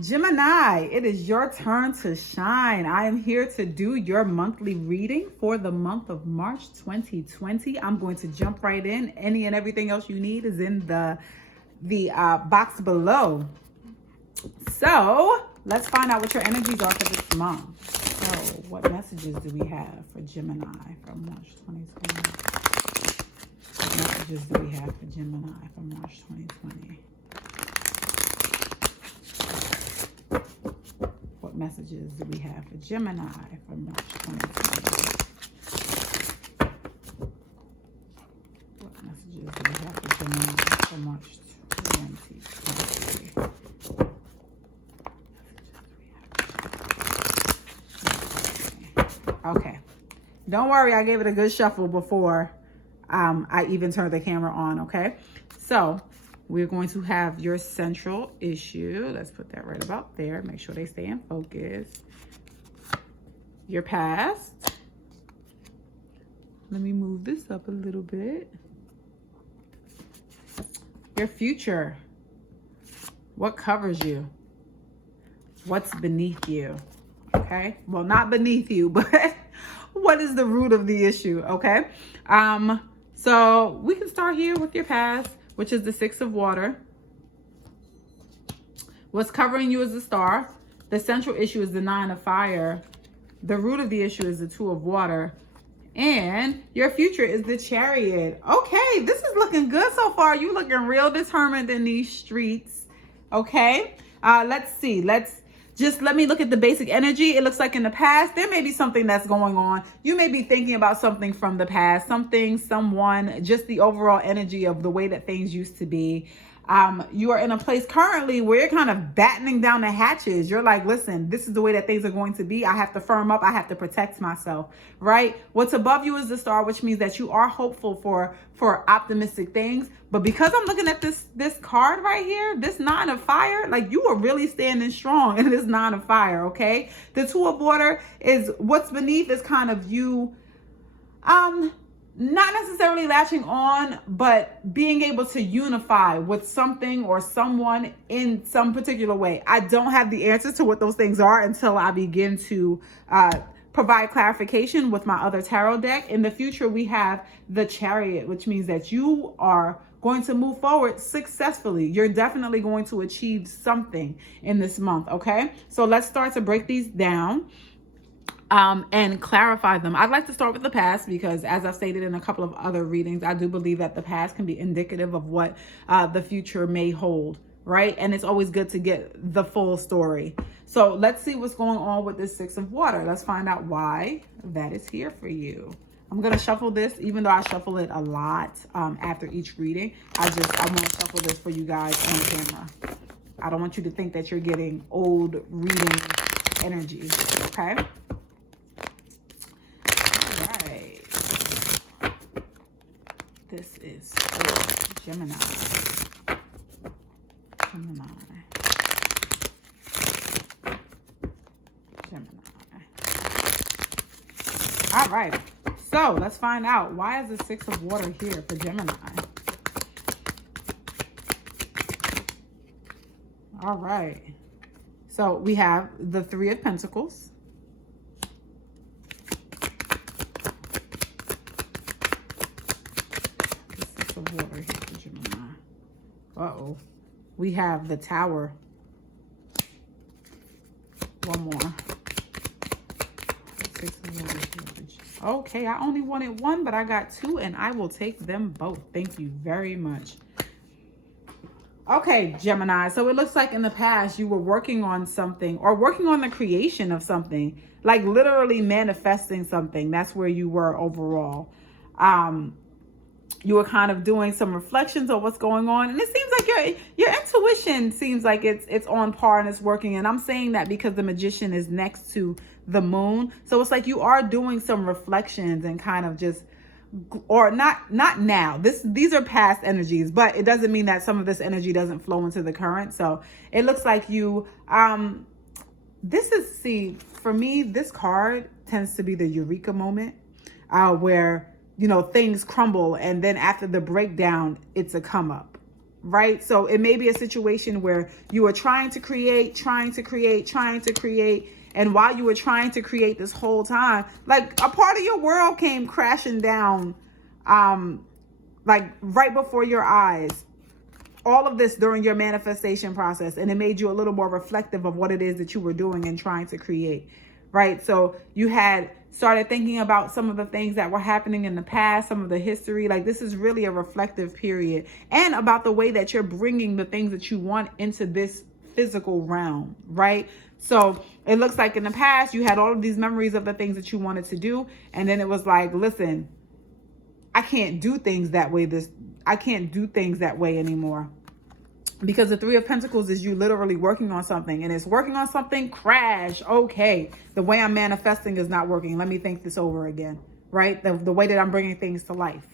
Gemini, it is your turn to shine. I am here to do your monthly reading for the month of March 2020. I'm going to jump right in. Any and everything else you need is in the box below. So let's find out what your energies are for this month. So what messages do we have for Gemini from March 2020? What messages do we have for Gemini from March 2020? What messages do we have for Gemini from March 2020? What messages do we have for Gemini from March 2020? Okay. Don't worry, I gave it a good shuffle before I even turned the camera on, okay? So we're going to have your central issue. Let's put that right about there. Make sure they stay in focus. Your past. Let me move this up a little bit. Your future. What covers you? What's beneath you? Okay? Well, not beneath you, but what is the root of the issue? Okay? So we can start here with your past, which is the 6 of water. What's covering you is the Star. The central issue is the 9 of fire. The root of the issue is the 2 of water. And your future is the Chariot. Okay, this is looking good so far. You looking real determined in these streets. Okay, let's see. Let me look at the basic energy. It looks like in the past, there may be something that's going on. You may be thinking about something from the past, something, someone, just the overall energy of the way that things used to be. You are in a place currently where you're kind of battening down the hatches. You're like, listen, this is the way that things are going to be. I have to firm up. I have to protect myself, right? What's above you is the Star, which means that you are hopeful for optimistic things. But because I'm looking at this card right here, this 9 of fire, like you are really standing strong in this 9 of fire, okay? The 2 of water is what's beneath is kind of you, not necessarily latching on, but being able to unify with something or someone in some particular way. I don't have the answers to what those things are until I begin to provide clarification with my other tarot deck. In the future, we have the Chariot, which means that you are going to move forward successfully. You're definitely going to achieve something in this month, okay? So let's start to break these down. And clarify them. I'd like to start with the past because, as I've stated in a couple of other readings, I do believe that the past can be indicative of what the future may hold, right? And it's always good to get the full story. So let's see what's going on with this 6 of water. Let's find out why that is here for you. I'm going to shuffle this, even though I shuffle it a lot after each reading. I want to shuffle this for you guys on camera. I don't want you to think that you're getting old reading energy, okay? This is for Gemini. All right. So let's find out, why is the 6 of water here for Gemini? All right. So we have the 3 of Pentacles. Water here for Gemini. Uh-oh. We have the Tower. One more. Okay, I only wanted 1, but I got 2, and I will take them both. Thank you very much. Okay, Gemini. So it looks like in the past you were working on something, or working on the creation of something, like literally manifesting something. That's where you were overall. You were kind of doing some reflections on what's going on, and it seems like your intuition seems like it's on par and it's working. And I'm saying that because the Magician is next to the Moon, so it's like you are doing some reflections and kind of just, or not now. These are past energies, but it doesn't mean that some of this energy doesn't flow into the current. So it looks like you for me, this card tends to be the eureka moment, where things crumble, and then after the breakdown, it's a come up. right? So it may be a situation where you are trying to create, and while you were trying to create this whole time, like a part of your world came crashing down, like right before your eyes. All of this during your manifestation process, and it made you a little more reflective of what it is that you were doing and trying to create, right? So you had started thinking about some of the things that were happening in the past, some of the history. Like, this is really a reflective period, and about the way that you're bringing the things that you want into this physical realm, right? So it looks like in the past you had all of these memories of the things that you wanted to do, and then it was like, listen, I can't do things that way. I can't do things that way anymore. Because the Three of Pentacles is you literally working on something, and it's working on something, crash. Okay, the way I'm manifesting is not working. Let me think this over again, right? The way that I'm bringing things to life.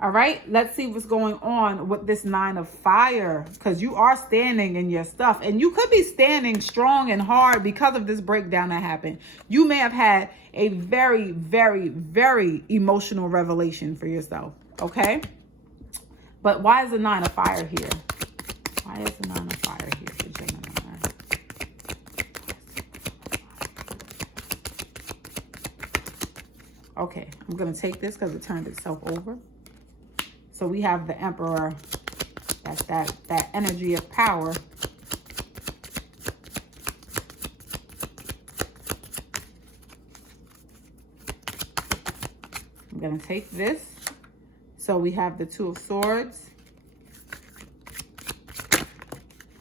All right, let's see what's going on with this Nine of Fire, because you are standing in your stuff, and you could be standing strong and hard because of this breakdown that happened. You may have had a very, very, very emotional revelation for yourself, okay? But why is the Nine of Fire here? Why is the Nine of Fire here for Gemini? Okay, I'm going to take this because it turned itself over. So we have the Emperor. That's that energy of power. I'm going to take this. So we have the Two of Swords.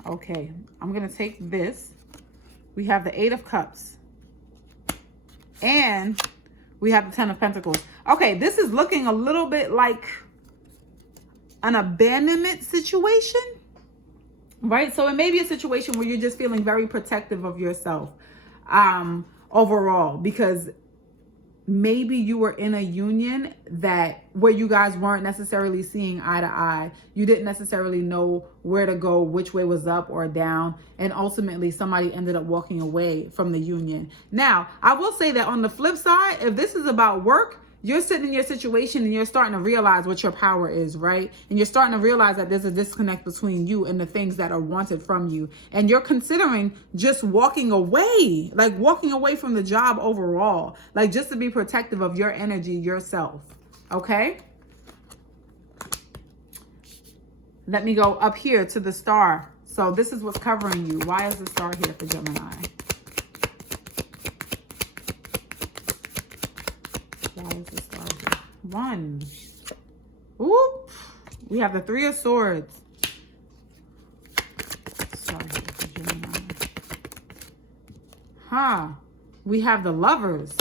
Okay, I'm going to take this. We have the Eight of Cups. And we have the Ten of Pentacles. Okay, this is looking a little bit like an abandonment situation, right? So it may be a situation where you're just feeling very protective of yourself overall, because maybe you were in a union where you guys weren't necessarily seeing eye to eye. You didn't necessarily know where to go, which way was up or down. And ultimately somebody ended up walking away from the union. Now, I will say that on the flip side, if this is about work, you're sitting in your situation and you're starting to realize what your power is, right? And you're starting to realize that there's a disconnect between you and the things that are wanted from you. And you're considering just walking away, like walking away from the job overall, like just to be protective of your energy, yourself, okay? Let me go up here to the Star. So this is what's covering you. Why is the Star here for Gemini? One. Oop. We have the Three of Swords. Sorry, Gemini. Huh. We have the Lovers.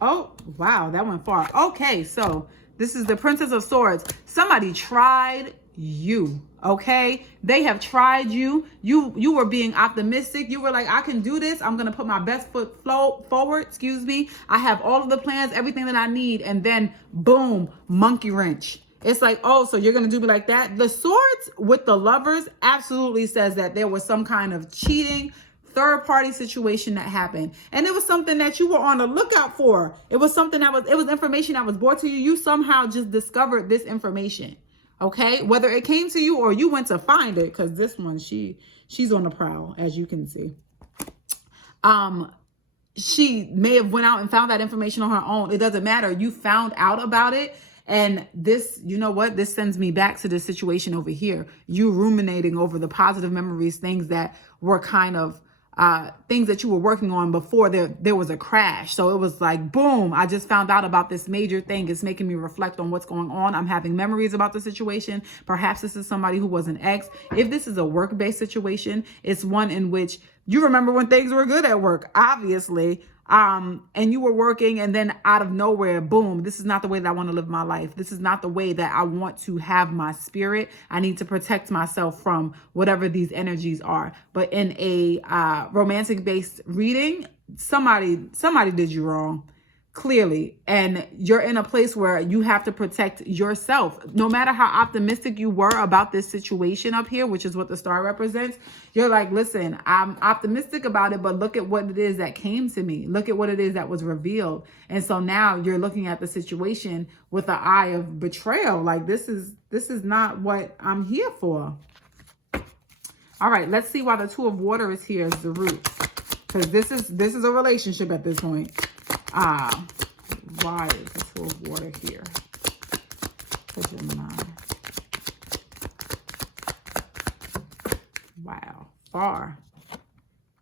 Oh, wow, that went far. Okay, so this is the Princess of Swords. Somebody tried you, okay? They have tried you. You were being optimistic. You were like, I can do this. I'm gonna put my best foot forward. Excuse me. I have all of the plans, everything that I need, and then boom, monkey wrench. It's like, oh, so you're gonna do me like that? The Swords with the Lovers absolutely says that there was some kind of cheating, third-party situation that happened, and it was something that you were on the lookout for. It was something it was information that was brought to you. You somehow just discovered this information. Okay, whether it came to you or you went to find it, because this one, she's on the prowl, as you can see. She may have went out and found that information on her own. It doesn't matter. You found out about it. And this, you know what? This sends me back to this situation over here. You ruminating over the positive memories, things that were kind of things that you were working on before there was a crash. So it was like, boom, I just found out about this major thing. It's making me reflect on what's going on. I'm having memories about the situation. Perhaps this is somebody who was an ex. If this is a work-based situation, it's one in which you remember when things were good at work, obviously, and you were working, and then out of nowhere, boom, this is not the way that I want to live my life. This is not the way that I want to have my spirit. I need to protect myself from whatever these energies are. But in a romantic based reading, somebody did you wrong. clearly, and you're in a place where you have to protect yourself. No matter how optimistic you were about this situation up here, which is what the star represents, you're like, listen, I'm optimistic about it, but look at what it is that came to me. Look at what it is that was revealed. And so now you're looking at the situation with an eye of betrayal. Like, this is not what I'm here for. All right, let's see why the Two of Water is here as the root, because this is a relationship at this point. Why is the Two of Water here for Gemini? Wow, far.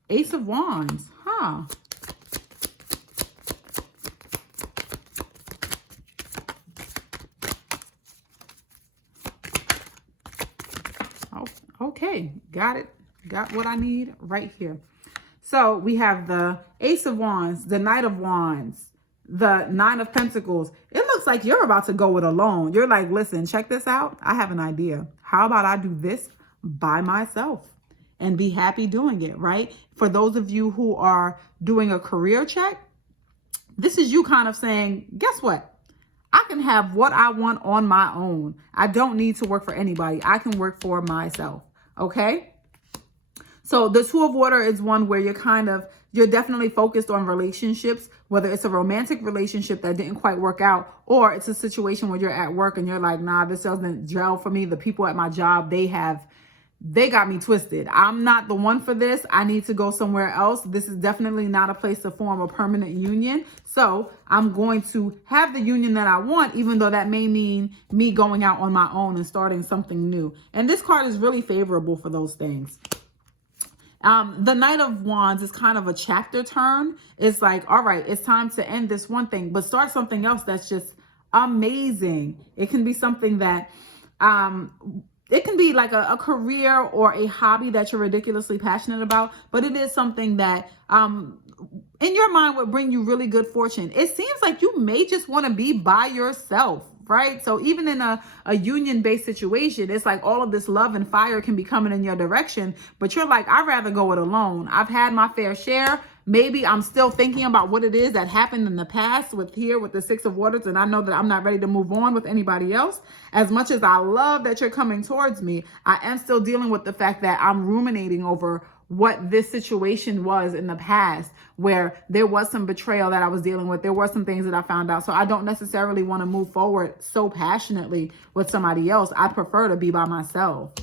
Ace of Wands, huh? Oh, okay, got it. Got what I need right here. So we have the Ace of Wands, the Knight of Wands, the Nine of Pentacles. It looks like you're about to go it alone. You're like, listen, check this out. I have an idea. How about I do this by myself and be happy doing it, right? For those of you who are doing a career check, this is you kind of saying, guess what? I can have what I want on my own. I don't need to work for anybody. I can work for myself, okay? So the Two of Water is one where you're definitely focused on relationships, whether it's a romantic relationship that didn't quite work out, or it's a situation where you're at work and you're like, nah, this doesn't gel for me. The people at my job, they got me twisted. I'm not the one for this. I need to go somewhere else. This is definitely not a place to form a permanent union. So I'm going to have the union that I want, even though that may mean me going out on my own and starting something new. And this card is really favorable for those things. The Knight of Wands is kind of a chapter turn. It's like, all right, it's time to end this one thing, but start something else that's just amazing. It can be something that, it can be like a career or a hobby that you're ridiculously passionate about, but it is something that, in your mind would bring you really good fortune. It seems like you may just want to be by yourself, right? So even in a union-based situation, it's like all of this love and fire can be coming in your direction, but you're like, I'd rather go it alone. I've had my fair share. Maybe I'm still thinking about what it is that happened in the past with the Six of Waters, and I know that I'm not ready to move on with anybody else. As much as I love that you're coming towards me, I am still dealing with the fact that I'm ruminating over what this situation was in the past, where there was some betrayal that I was dealing with. There were some things that I found out. So I don't necessarily want to move forward so passionately with somebody else. I prefer to be by myself,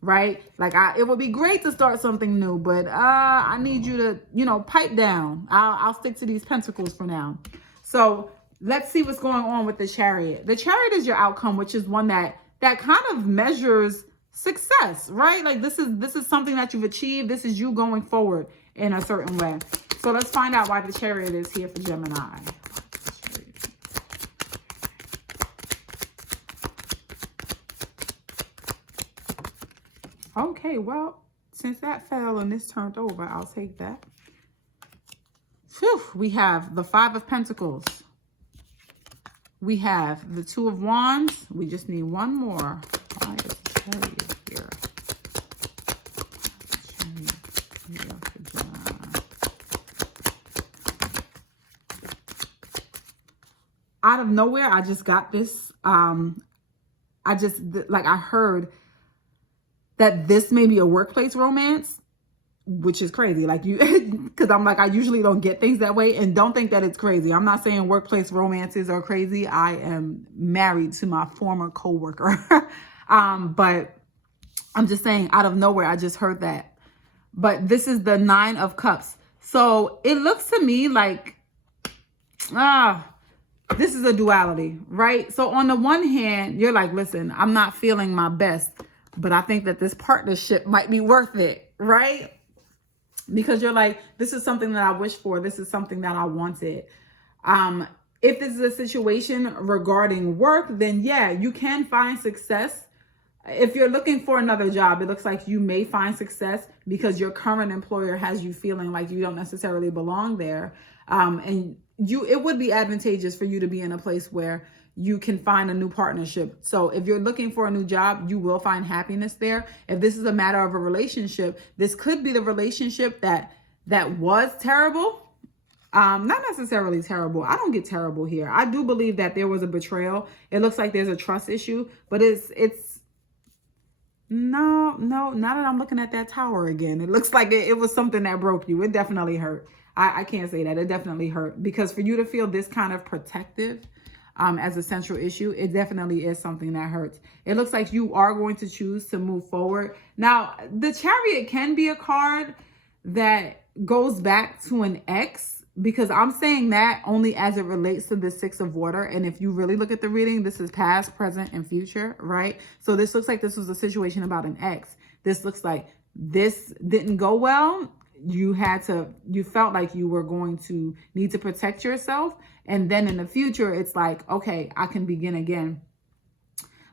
right? Like, it would be great to start something new, but I need you to, pipe down. I'll stick to these pentacles for now. So let's see what's going on with the Chariot. The Chariot is your outcome, which is one that kind of measures success, right? Like, this is something that you've achieved. This is you going forward in a certain way. So let's find out why the Chariot is here for Gemini. Okay, well, since that fell and this turned over, I'll take that. Whew, we have the Five of Pentacles. We have the Two of Wands. We just need one more. Why is the Chariot here? Chariot here for Gemini. Out of nowhere, I just got this. I heard that this may be a workplace romance, which is crazy. Like, because I'm like, I usually don't get things that way, and don't think that it's crazy. I'm not saying workplace romances are crazy. I am married to my former coworker. But I'm just saying, out of nowhere, I just heard that. But this is the Nine of Cups. So it looks to me like, this is a duality, right? So on the one hand, you're like, listen, I'm not feeling my best, but I think that this partnership might be worth it, right? Because you're like, this is something that I wish for. This is something that I wanted. If this is a situation regarding work, then yeah, you can find success. If you're looking for another job, it looks like you may find success because your current employer has you feeling like you don't necessarily belong there. It would be advantageous for you to be in a place where you can find a new partnership. So if you're looking for a new job, you will find happiness there. If this is a matter of a relationship, this could be the relationship that was terrible, Not necessarily terrible. I don't get terrible here. I do believe that there was a betrayal. It looks like there's a trust issue, but it's no, no, now that I'm looking at that tower again, it looks like it was something that broke you. It definitely hurt. I can't say that. It definitely hurt, because for you to feel this kind of protective as a central issue, it definitely is something that hurts. It looks like you are going to choose to move forward. Now, the Chariot can be a card that goes back to an ex, because I'm saying that only as it relates to the Six of Water. And if you really look at the reading, this is past, present, and future, right? So this looks like this was a situation about an ex. This looks like this didn't go well. You felt like you were going to need to protect yourself. And then in the future, it's like, okay, I can begin again.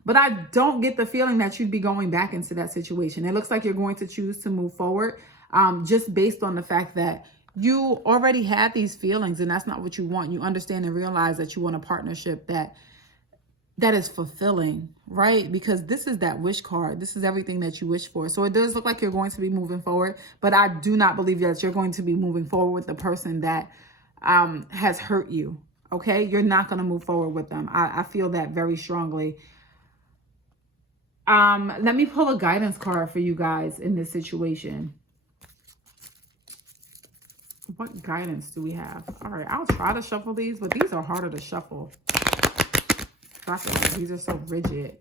But I don't get the feeling that you'd be going back into that situation. It looks like you're going to choose to move forward, just based on the fact that you already had these feelings, and that's not what you want. You understand and realize that you want a partnership that is fulfilling, right? Because this is that wish card. This is everything that you wish for. So it does look like you're going to be moving forward, but I do not believe that you're going to be moving forward with the person that has hurt you. Okay, you're not going to move forward with them. I feel that very strongly. Let me pull a guidance card for you guys in this situation. What guidance do we have? All right, I'll try to shuffle these, but these are harder to shuffle. These are so rigid.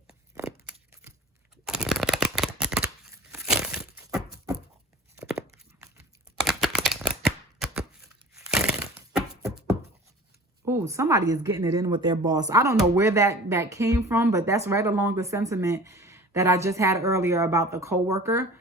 Oh, somebody is getting it in with their boss. I don't know where that came from, but that's right along the sentiment that I just had earlier about the coworker.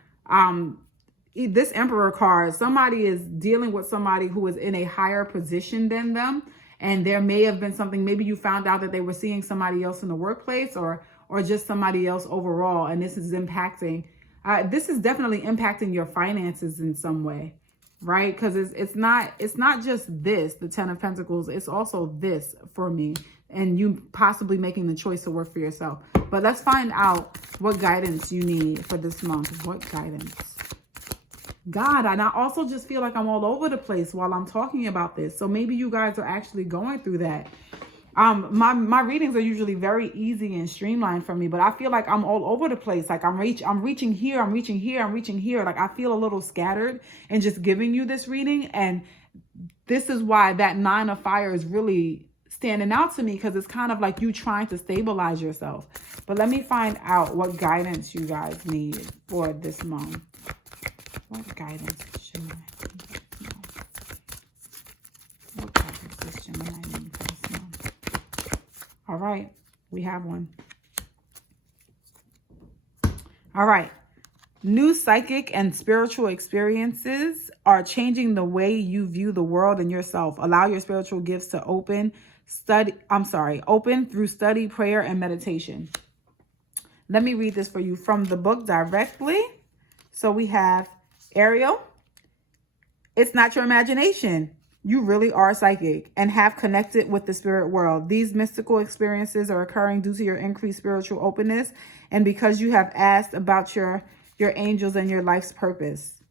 This Emperor card, somebody is dealing with somebody who is in a higher position than them. And there may have been something, maybe you found out that they were seeing somebody else in the workplace, or just somebody else overall. And this is impacting, this is definitely impacting your finances in some way, right? Because it's not just this, the 10 of Pentacles, it's also this for me. And you possibly making the choice to work for yourself. But let's find out what guidance you need for this month. What guidance? God, and I also just feel like I'm all over the place while I'm talking about this. So maybe you guys are actually going through that. My readings are usually very easy and streamlined for me, but I feel like I'm all over the place. Like I'm reaching here, I'm reaching here, I'm reaching here. Like I feel a little scattered and just giving you this reading. And this is why that 9 of Fire is really standing out to me, because it's kind of like you trying to stabilize yourself. But let me find out what guidance you guys need for this month. What guidance should I need? What guidance does Gemini need for this month? All right, we have one. All right. New psychic and spiritual experiences are changing the way you view the world and yourself. Allow your spiritual gifts to open through study, prayer, and meditation. Let me read this for you from the book directly. So we have Ariel. It's not your imagination. You really are psychic and have connected with the spirit world. These mystical experiences are occurring due to your increased spiritual openness and because you have asked about your angels and your life's purpose.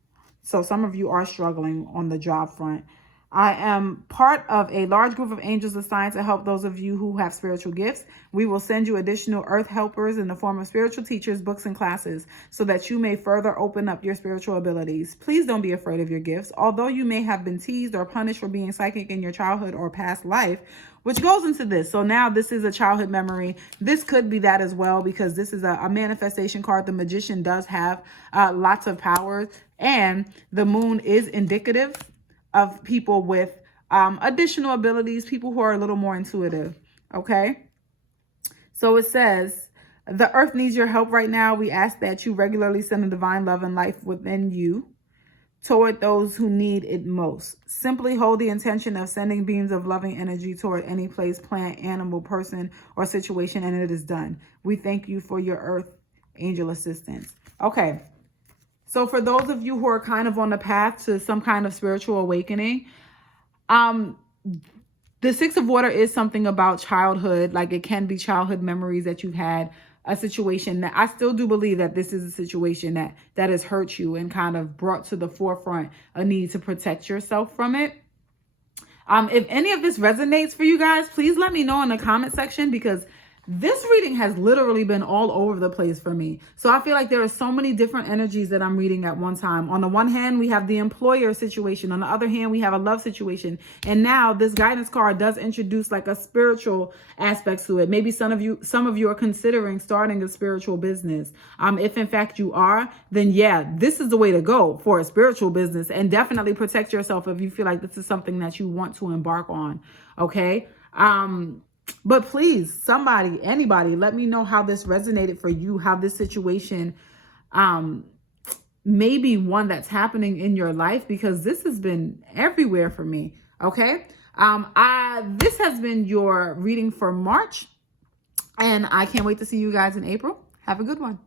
So some of you are struggling on the job front. I am part of a large group of angels assigned to help those of you who have spiritual gifts. We will send you additional earth helpers in the form of spiritual teachers, books, and classes so that you may further open up your spiritual abilities. Please don't be afraid of your gifts. Although you may have been teased or punished for being psychic in your childhood or past life, which goes into this. So now this is a childhood memory. This could be that as well, because this is a manifestation card. The Magician does have lots of powers, and the moon is indicative of people with additional abilities, people who are a little more intuitive. Okay. So it says, the earth needs your help right now. We ask that you regularly send the divine love and life within you toward those who need it most. Simply hold the intention of sending beams of loving energy toward any place, plant, animal, person, or situation, and it is done. We thank you for your earth angel assistance. Okay. So for those of you who are kind of on the path to some kind of spiritual awakening, the Six of Water is something about childhood. Like it can be childhood memories that you've had, a situation that I still do believe that this is a situation that has hurt you and kind of brought to the forefront a need to protect yourself from it. If any of this resonates for you guys, please let me know in the comment section, because this reading has literally been all over the place for me. So I feel like there are so many different energies that I'm reading at one time. On the one hand, we have the employer situation. On the other hand, we have a love situation. And now this guidance card does introduce like a spiritual aspect to it. Maybe some of you are considering starting a spiritual business. If in fact you are, then yeah, this is the way to go for a spiritual business. And definitely protect yourself if you feel like this is something that you want to embark on. Okay. But please, somebody, anybody, let me know how this resonated for you, how this situation may be one that's happening in your life, because this has been everywhere for me. Okay. This has been your reading for March, and I can't wait to see you guys in April. Have a good one.